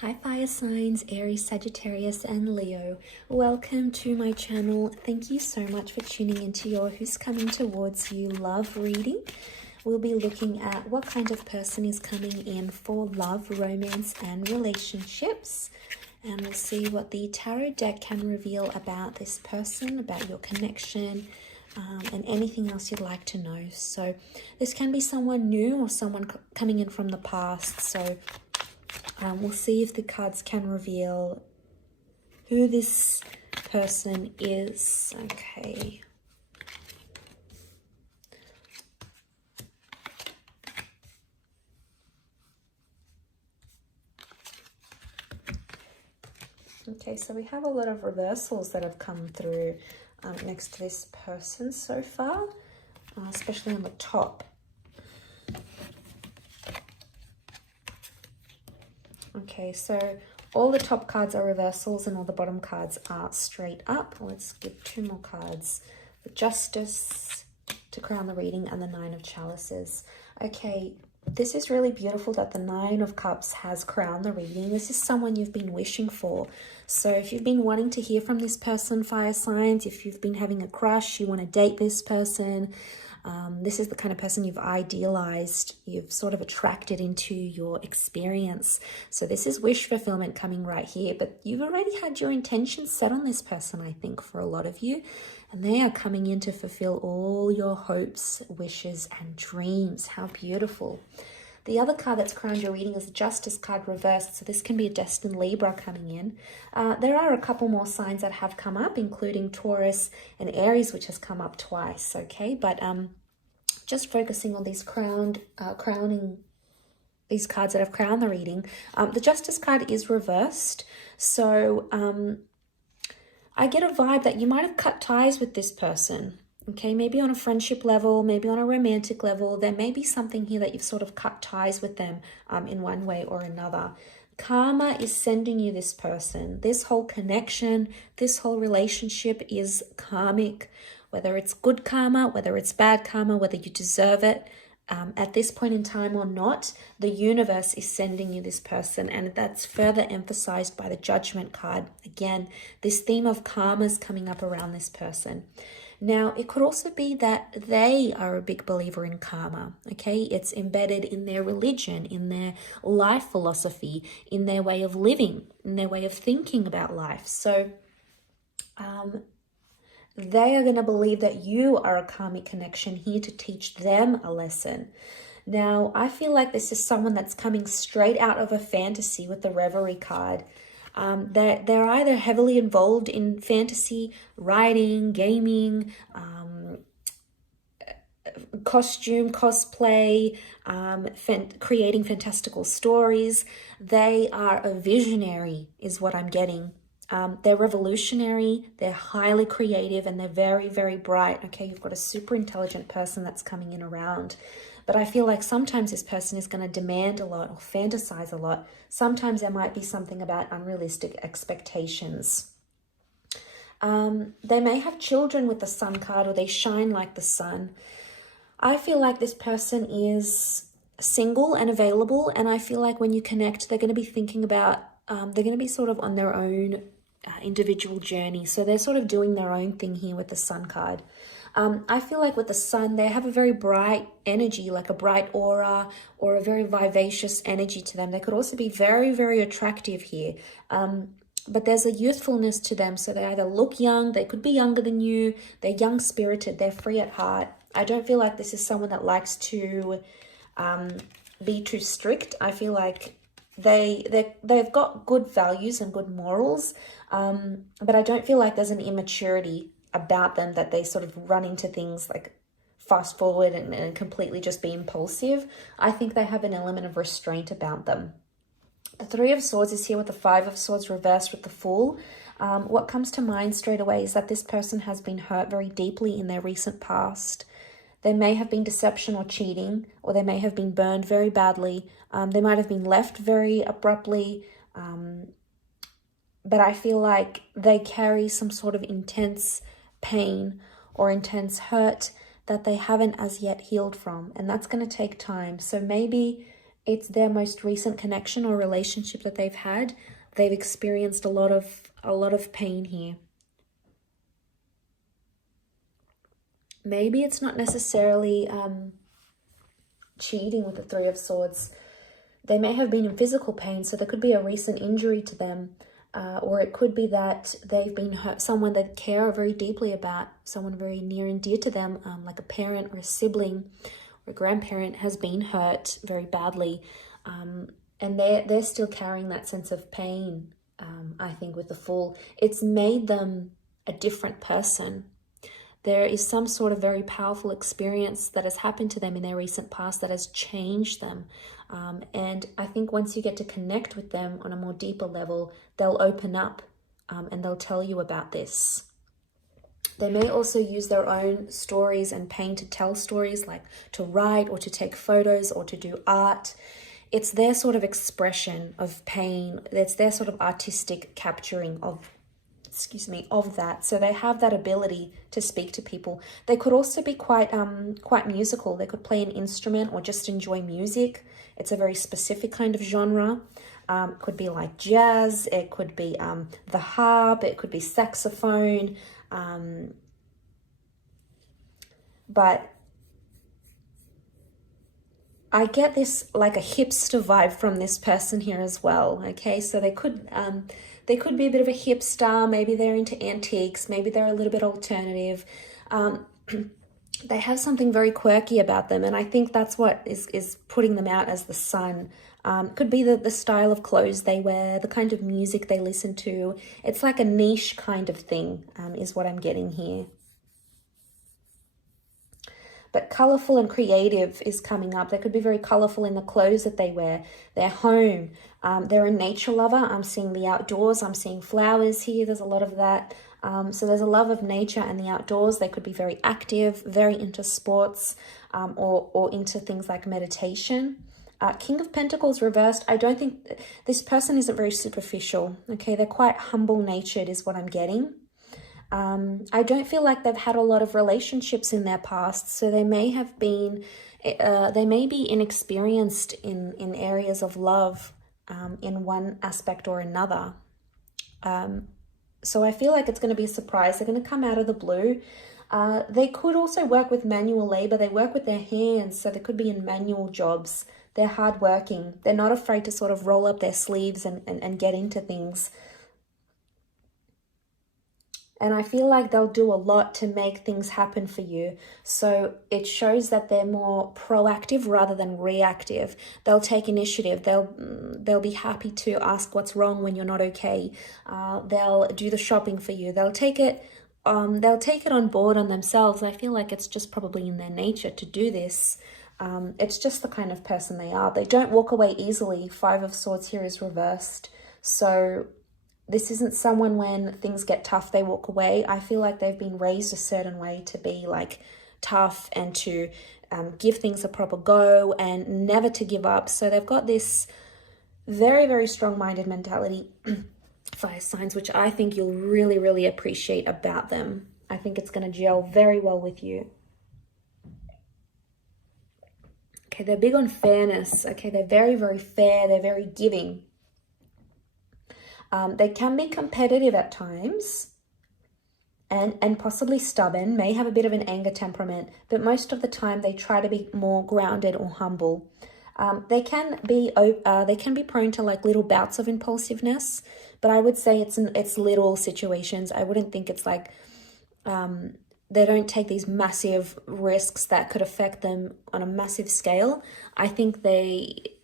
Hi fire signs, Aries, Sagittarius and Leo. Welcome to my channel. Thank you so much for tuning into your Who's Coming Towards You love reading. We'll be looking at what kind of person is coming in for love, romance and relationships. And we'll see what the tarot deck can reveal about this person, about your connection, and anything else you'd like to know. So this can be someone new or someone coming in from the past. So we'll see if the cards can reveal who this person is. Okay. Okay, so we have a lot of reversals that have come through next to this person so far, especially on the top. Okay, so all the top cards are reversals and all the bottom cards are straight up. Let's give two more cards. The Justice to crown the reading and the Nine of Chalices. Okay, this is really beautiful that the Nine of Cups has crowned the reading. This is someone you've been wishing for. So if you've been wanting to hear from this person, fire signs, if you've been having a crush, you want to date this person, this is the kind of person you've idealized, you've sort of attracted into your experience. So this is wish fulfillment coming right here, but you've already had your intentions set on this person, I think, for a lot of you, and they are coming in to fulfill all your hopes, wishes, and dreams. How beautiful. The other card that's crowned your reading is the Justice card reversed, so this can be a destined Libra coming in. There are a couple more signs that have come up, including Taurus and Aries, which has come up twice, okay? But just focusing on these these cards that have crowned the reading. The Justice card is reversed, so I get a vibe that you might have cut ties with this person. Okay, maybe on a friendship level, maybe on a romantic level, there may be something here that you've sort of cut ties with them in one way or another. Karma is sending you this person. This whole connection, this whole relationship is karmic. Whether it's good karma, whether it's bad karma, whether you deserve it, at this point in time or not, the universe is sending you this person, and that's further emphasized by the Judgment card. Again, this theme of karma is coming up around this person. Now, it could also be that they are a big believer in karma, okay? It's embedded in their religion, in their life philosophy, in their way of living, in their way of thinking about life. So they are going to believe that you are a karmic connection here to teach them a lesson. Now, I feel like this is someone that's coming straight out of a fantasy with the Reverie card. They're either heavily involved in fantasy, writing, gaming, costume, cosplay, creating fantastical stories. They are a visionary is what I'm getting. They're revolutionary, they're highly creative, and they're very, very bright. Okay, you've got a super intelligent person that's coming in around. But I feel like sometimes this person is going to demand a lot or fantasize a lot. Sometimes there might be something about unrealistic expectations. They may have children with the Sun card, or they shine like the sun. I feel like this person is single and available, and I feel like when you connect, they're going to be thinking about, they're going to be sort of on their own individual journey. So they're sort of doing their own thing here with the Sun card. I feel like with the Sun, they have a very bright energy, like a bright aura or a very vivacious energy to them. They could also be very, very attractive here. But there's a youthfulness to them. So they either look young, they could be younger than you, they're young-spirited, they're free at heart. I don't feel like this is someone that likes to be too strict. I feel like they've got good values and good morals, but I don't feel like there's an immaturity about them that they sort of run into things like fast forward and completely just be impulsive. I think they have an element of restraint about them. The Three of Swords is here with the Five of Swords reversed with the Fool. What comes to mind straight away is that this person has been hurt very deeply in their recent past. There may have been deception or cheating, or they may have been burned very badly. They might have been left very abruptly. But I feel like they carry some sort of intense pain or intense hurt that they haven't as yet healed from. And that's going to take time. So maybe it's their most recent connection or relationship that they've had. They've experienced a lot of pain here. Maybe it's not necessarily cheating with the Three of Swords. They may have been in physical pain, so there could be a recent injury to them, or it could be that they've been hurt, someone they care very deeply about, someone very near and dear to them, like a parent or a sibling or a grandparent has been hurt very badly, and they're still carrying that sense of pain. I think with the Fool, it's made them a different person. There is some sort of very powerful experience that has happened to them in their recent past that has changed them. And I think once you get to connect with them on a more deeper level, they'll open up and they'll tell you about this. They may also use their own stories and pain to tell stories, like to write or to take photos or to do art. It's their sort of expression of pain. It's their sort of artistic capturing of that. So they have that ability to speak to people. They could also be quite musical. They could play an instrument or just enjoy music. It's a very specific kind of genre. It could be like jazz. It could be the harp. It could be saxophone. But I get this like a hipster vibe from this person here as well. Okay, so they could be a bit of a hipster. Maybe they're into antiques. Maybe they're a little bit alternative. They have something very quirky about them, and I think that's what is putting them out as the Sun. Could be the style of clothes they wear, the kind of music they listen to. It's like a niche kind of thing, is what I'm getting here. But colorful and creative is coming up. They could be very colorful in the clothes that they wear, their home. They're a nature lover. I'm seeing the outdoors. I'm seeing flowers here. There's a lot of that. So there's a love of nature and the outdoors. They could be very active, very into sports, or into things like meditation. King of Pentacles reversed. I don't think this person isn't very superficial. Okay, they're quite humble-natured is what I'm getting. I don't feel like they've had a lot of relationships in their past, so they may have been, they may be inexperienced in areas of love in one aspect or another. So I feel like it's going to be a surprise. They're going to come out of the blue. They could also work with manual labor. They work with their hands, so they could be in manual jobs. They're hardworking. They're not afraid to sort of roll up their sleeves and get into things. And I feel like they'll do a lot to make things happen for you. So it shows that they're more proactive rather than reactive. They'll take initiative. They'll be happy to ask what's wrong when you're not okay. They'll do the shopping for you. They'll take it on board on themselves. I feel like it's just probably in their nature to do this. It's just the kind of person they are. They don't walk away easily. Five of Swords here is reversed. So this isn't someone when things get tough, they walk away. I feel like they've been raised a certain way to be like tough and to give things a proper go and never to give up. So they've got this very, very strong-minded mentality, fire signs, which I think you'll really, really appreciate about them. I think it's going to gel very well with you. Okay, they're big on fairness. Okay, they're very, very fair. They're very giving. They can be competitive at times and possibly stubborn, may have a bit of an anger temperament, but most of the time they try to be more grounded or humble. They can be prone to like little bouts of impulsiveness, but I would say it's little situations. I wouldn't think it's like they don't take these massive risks that could affect them on a massive scale. I think they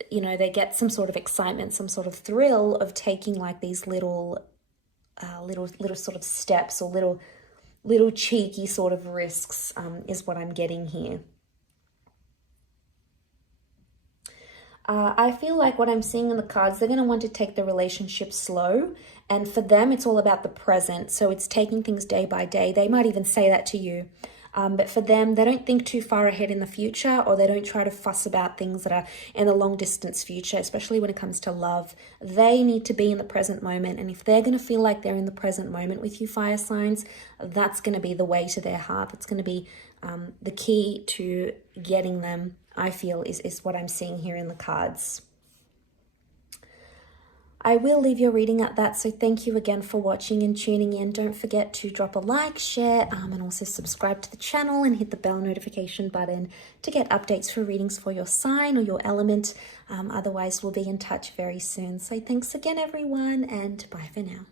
get some sort of excitement, some sort of thrill of taking like these little sort of steps or little cheeky sort of risks, is what I'm getting here. I feel like what I'm seeing in the cards, they're going to want to take the relationship slow. And for them, it's all about the present. So it's taking things day by day. They might even say that to you. But for them, they don't think too far ahead in the future, or they don't try to fuss about things that are in the long distance future, especially when it comes to love. They need to be in the present moment. And if they're going to feel like they're in the present moment with you, fire signs, that's going to be the way to their heart. That's going to be the key to getting them, I feel, is what I'm seeing here in the cards. I will leave your reading at that, so thank you again for watching and tuning in. Don't forget to drop a like, share, and also subscribe to the channel and hit the bell notification button to get updates for readings for your sign or your element. Otherwise, we'll be in touch very soon. So thanks again, everyone, and bye for now.